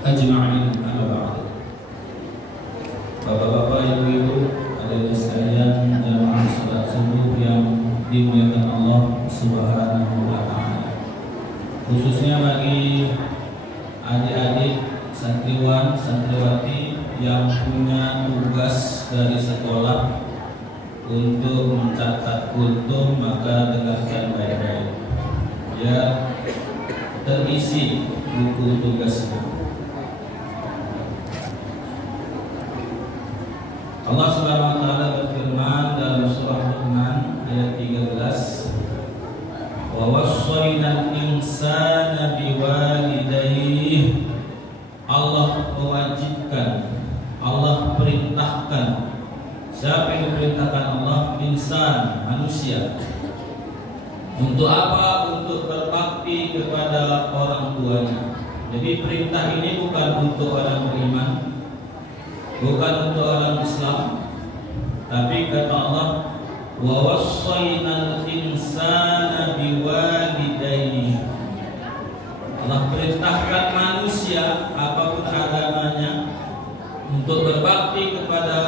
ajma'in amma ba'd. Bapak-bapak, ibu-ibu, hadirin sekalian, jamaah salat subuh yang dimuliakan Allah Subhanahu wa taala. Khususnya bagi adik-adik santriwan santriwati yang punya tugas dari sekolah untuk mencatat kultum, maka dengarkan baik-baik ya, terisi buku tugasnya. Allah Subhanahu wa taala berfirman dalam surah Luqman ayat 13, wa wassayna al-insana biwalidayhi. Allah mewajibkan, Allah perintahkan. Siapa yang diperintahkan Allah? Insan, manusia. Untuk apa? Untuk berbakti kepada orang tuanya. Jadi perintah ini bukan untuk orang beriman, bukan untuk orang Islam, tapi kata Allah, wa wassaynal insana biwalidayhi. Allah perintahkan manusia apapun agamanya untuk berbakti kepada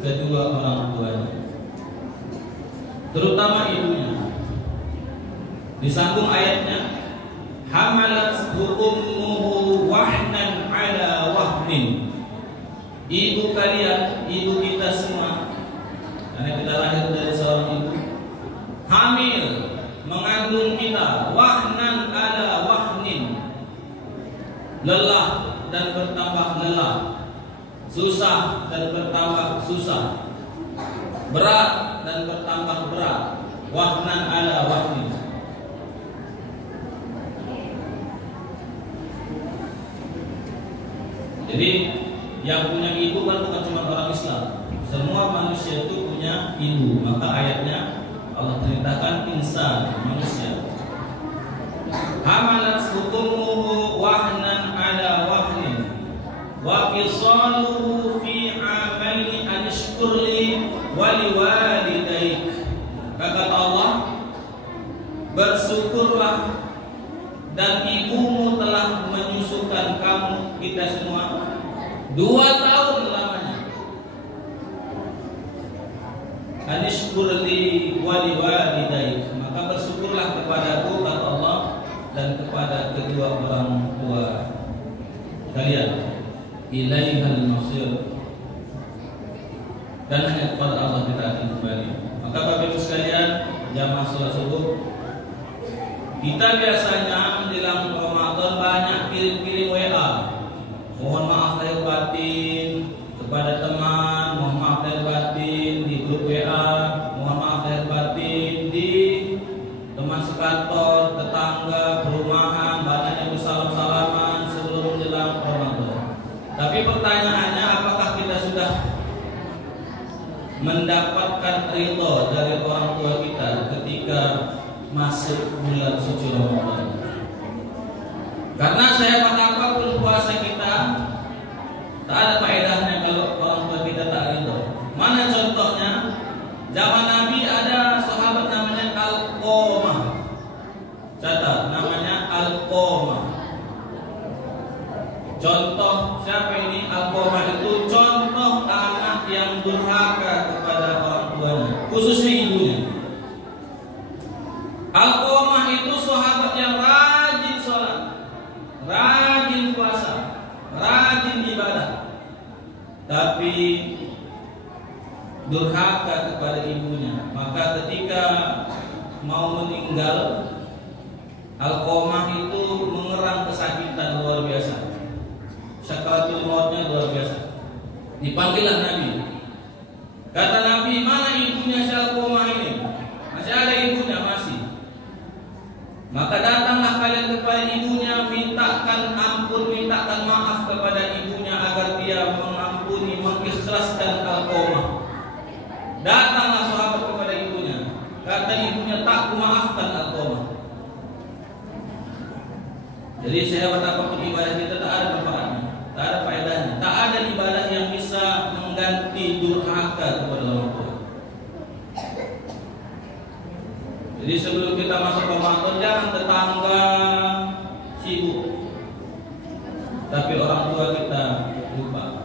kedua orang tuanya, terutama ibunya. Disambung ayatnya, hamalathu ummuhu wahnan ala wahnin. Ibu kalian, ibu kita semua, karena kita lahir dari seorang ibu, hamil, mengandung kita, wahnan ala wahnin, lelah dan bertambah lelah, susah dan bertambah susah, berat dan bertambah berat, wahnan ala wahnin. Jadi yang punya ibu kan bukan cuma orang Islam, semua manusia itu punya ibu. Maka ayatnya Allah perintahkan insan, manusia. Hamalathu ummuhu wahnan ala wahnin wa fisaluhu fi amaini an ishkurli wa liwalidayk. Kata Allah, bersyukurlah dan ibumu telah menyusukan kamu, kita semua, 2 tahun lamanya. Anishkurli wali walidayk, maka bersyukurlah kepadaku, kata Allah, dan kepada kedua orang tua kalian. Ilaihal masir, dan hanya kepada Allah kita akan kembali. Maka Bapak Ibu sekalian, jamaah salat subuh, kita biasanya menjelang Ramadan banyak kirim-kirim WA. Mohon maaf lahir batin kepada teman, mohon maaf lahir batin di grup WA, mohon maaf lahir batin di teman sekantor, tetangga, perumahan, banyak yang bersalam-salaman sebelum menjelang Ramadan. Tapi pertanyaannya, apakah kita sudah mendapatkan ridho dari orang tua kita ketika masuk bulan suci Ramadan? Karena saya apapun puasa kita, tak ada faedahnya kalau orang tua kita tak ridho. Mana contohnya? Zaman Nabi ada sahabat namanya Alqamah. Catat, namanya Alqamah. Contoh siapa ini? Alqamah itu contoh anak yang durhaka kepada orang tuanya, khususnya ibunya. Alqamah itu sahabat yang rajin sholat, rajin puasa, rajin ibadah, tapi durhaka kepada ibunya. Maka ketika mau meninggal, Alqamah itu mengerang kesakitan luar biasa, sakaratul mautnya luar biasa. Dipanggillah Nabi. Kata Nabi, mana ibunya si Alqamah ini? Masih ada ibunya? Masih. Maka datanglah kalian kepada ibunya, mintakan ampun, mintakan maaf kepada ibunya agar dia mengampuni, mengikhlaskan Alqamah. Datanglah sahabat kepada ibunya. Kata ibunya, tak kumaafkan Alqamah. Jadi sahabat, apapun ibadah kita tak ada manfaatnya, tak ada faedahnya, tak ada ibadah yang bisa mengganti durhaka kepada orang tua. Jadi sebelum kita masuk Ramadan, jangan tetangga sibuk, tapi tapi orang tua kita lupa.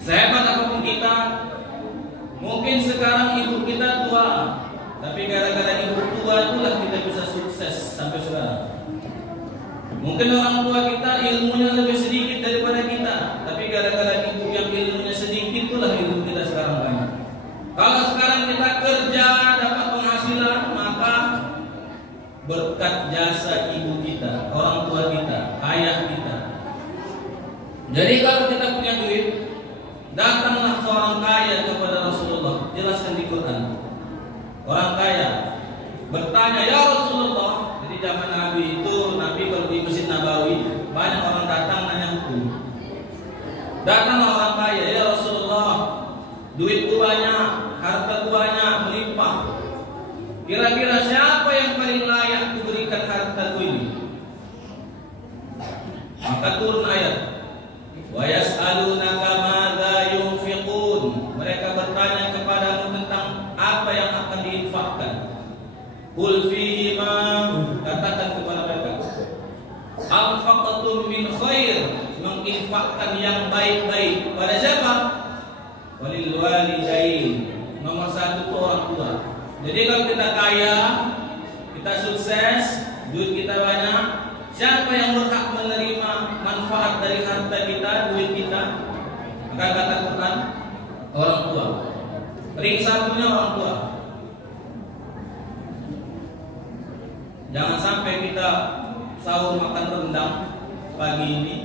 Sehebat apapun kita, mungkin sekarang ibu kita tua, tapi gara-gara ibu tua itulah kita bisa sukses sampai sekarang. Mungkin orang tua kita ilmunya lebih sedikit daripada kita, tapi gara-gara ibu yang ilmunya sedikit itulah ilmu kita sekarang banyak. Kalau sekarang kita kerja dapat penghasilan, maka berkat jasa ibu kita, orang tua kita, ayah kita. Jadi kalau kita punya duit, datanglah seorang kaya kepada Rasulullah. Jelaskan di Quran. Orang kaya bertanya, ya Rasulullah. Jadi zaman Nabi itu, Nabi kalau di Masjid Nabawi, banyak orang datang nanya hukum. Datanglah orang kaya, ya Rasulullah, duitku banyak, hartaku banyak, melimpah. Kira-kira siapa yang paling layak kuberikan hartaku ini? Maka turun ayat, wa yas'alunaka madza yunfiqun. Mereka bertanya kepadamu tentang apa yang akan diinfakkan. Qul fihi ma, katakan kepada mereka, anfaqtum min khair, menginfakkan yang baik-baik. Pada siapa? Walil walidain. Nomor satu itu orang tua. Jadi kalau kita kaya, kita sukses, duit kita banyak, siapa yang berhak menerima manfaat dari harta kita, duit kita? Maka kata Quran, orang tua. Ring satunya orang tua. Jangan sampai kita sahur makan rendang pagi ini,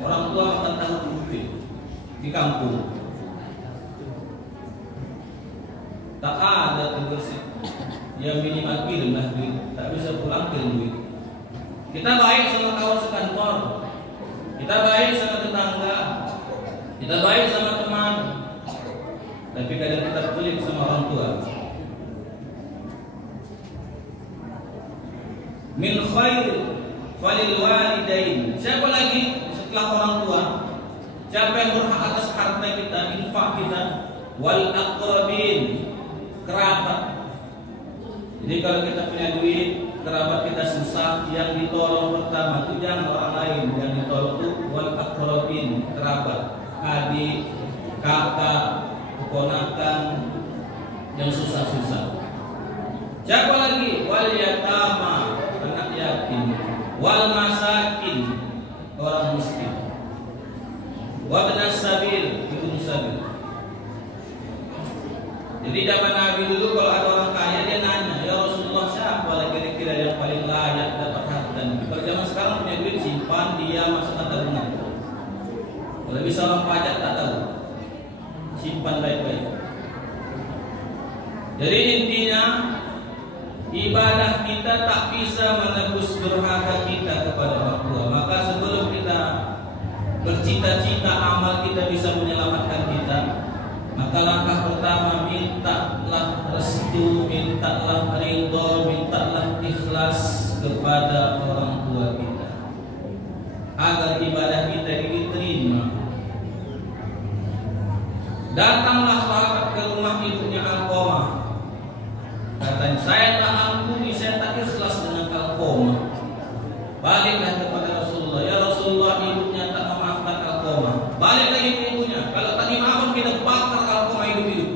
orang tua makan tahu putih di kampung. Tak ada terbersih. Yang minimal kirim lah duit, tak bisa pulang kirim duit. Kita baik sama kawan sekantor, kita baik sama tetangga, kita baik sama teman, tapi kadang kita pelit sama orang tua. Min khair falil walidain. Siapa lagi setelah orang tua? Siapa yang berhak atas harta kita, infak kita? Wal aqrabin, kerabat. Jadi kalau kita punya duit, kerabat kita susah, yang ditolong pertama itu jangan orang lain, yang ditolong itu wal aqrabin, kerabat, adik, kakak, keponakan yang susah-susah. Siapa lagi? Wal yatama, anak yatim, wal masakin, orang miskin, wabnas sabil, ibnu sabil. Jadi zaman Nabi dulu kalau ada orang kaya dia nanya, ya Rasulullah siapa lagi kira-kira yang paling layak dapat harta? Kalau zaman sekarang punya duit simpan, dia masukkan tabungan. Kalau bisa orang pajak tak tahu, simpan baik-baik. Jadi intinya ibadah kita tak bisa menebus durhaka kita kepada orang tua. Maka sebelum kita bercita-cita amal kita bisa menyelamatkan kita, maka langkah pertama mintalah restu, mintalah ridho, mintalah ikhlas kepada orang tua kita agar ibadah kita diterima. Datanglah sahabat ke rumah ibunya Alqamah. Katanya, saya tak ampuni, saya tak ikhlas dengan Alqamah. Baliklah kepada Rasulullah, ya Rasulullah, ibunya tak memaafkan Alqamah. Balik lagi ke ibunya, kalau tadi maafkan kita bakar Alqamah hidup-hidup.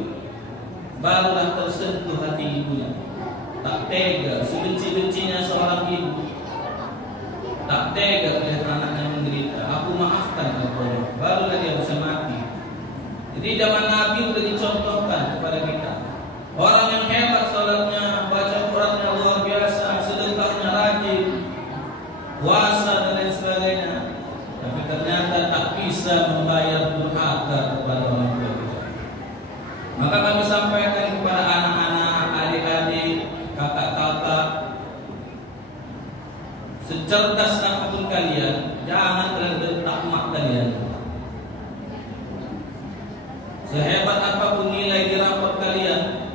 Barulah tersentuh hati ibunya. Tak tega, sebenci-bencinya seorang ibu, tak tega melihat anaknya menderita. Aku maafkan Alqamah, barulah dia bisa mati. Jadi zaman Nabi sudah dicontohkan kepada kita. Orang yang hebat salatnya, baca Qurannya luar biasa, sedekahnya rajin, puasa dan lain sebagainya, tapi ternyata tak bisa membayar durhaka kepada orang tua kita. Maka kami sampaikan kepada anak-anak, adik-adik, kakak-kakak, secerdas apapun kalian, jangan kalian bentak mak kalian. Sehebat apapun nilai di rapor kalian,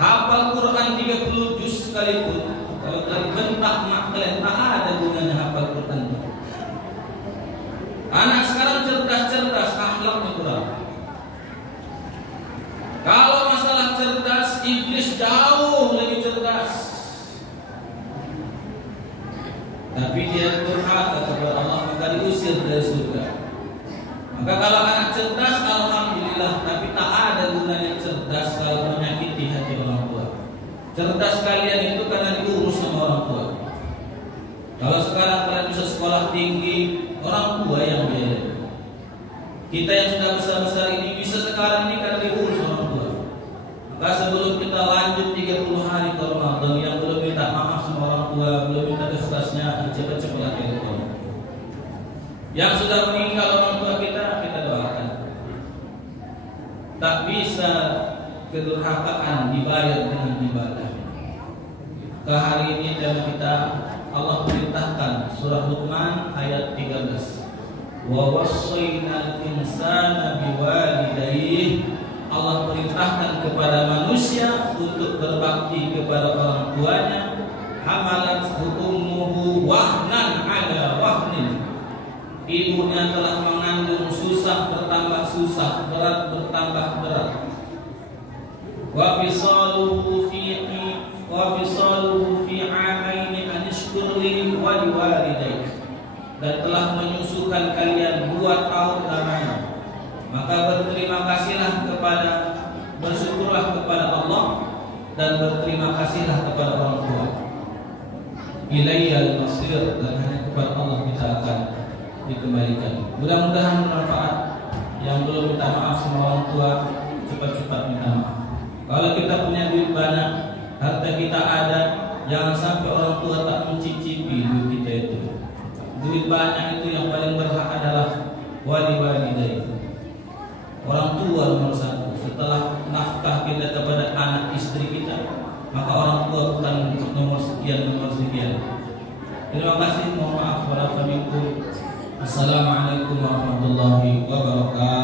hafal Quran 30 juz sekalipun, kalau kalian bentak mak kalian, tak ada gunanya hafal Quran. Anak sekarang cerdas-cerdas, akhlaknya kurang. Kalau masalah cerdas, iblis jauh lebih cerdas. Tapi dia durhaka kepada Allah, maka diusir dari surga. Maka kalau anak cerdas, alhamdulillah. Tapi tak ada gunanya cerdas kalau menyakiti hati orang tua. Cerdas kalian itu karena diurus sama orang tua. Kalau sekarang kalian bisa sekolah tinggi, orang tua yang biaya. Kita yang sudah besar-besar ini bisa sekarang ini karena diurus orang tua. Maka sebelum kita lanjut 30 hari ke Ramadan, yang belum minta maaf sama orang tua, belum minta ikhlasnya, cepat-cepat ke Allah. Yang sudah meninggal orang tua kita doakan. Tak bisa kedurhakaan dibayar dengan ibadah. Ke hari ini tema kita, Allah perintahkan surah Luqman ayat 13. Wa wassayna al-insana biwalidayhi. Allah perintahkan kepada manusia untuk berbakti kepada orang tuanya. Hamalat ummuhu wahnan ala wahnin. Ibunya telah mengandung susah bertambah susah, berat bertambah berat. Wa fisaluhu fi amaini an ishkur li wa liwalidayk. Dan telah menyusukan kalian 2 tahun lamanya. Maka berterima kasihlah bersyukurlah kepada Allah dan berterima kasihlah kepada orang tua. Ilayyal masir, dan hanya kepada Allah kita akan dikembalikan. Mudah-mudahan bermanfaat. Yang belum minta maaf sama orang tua, cepat-cepat minta maaf. Kalau kita punya duit banyak, harta kita ada, jangan sampai orang tua tak mencicipi duit kita itu. Duit banyak itu yang paling berhak adalah wali-walidayh. Orang tua nomor 1. Setelah nafkah kita kepada anak istri kita, maka orang tua bukan nomor sekian. Terima kasih. Mohon maaf. Assalamualaikum warahmatullahi wabarakatuh.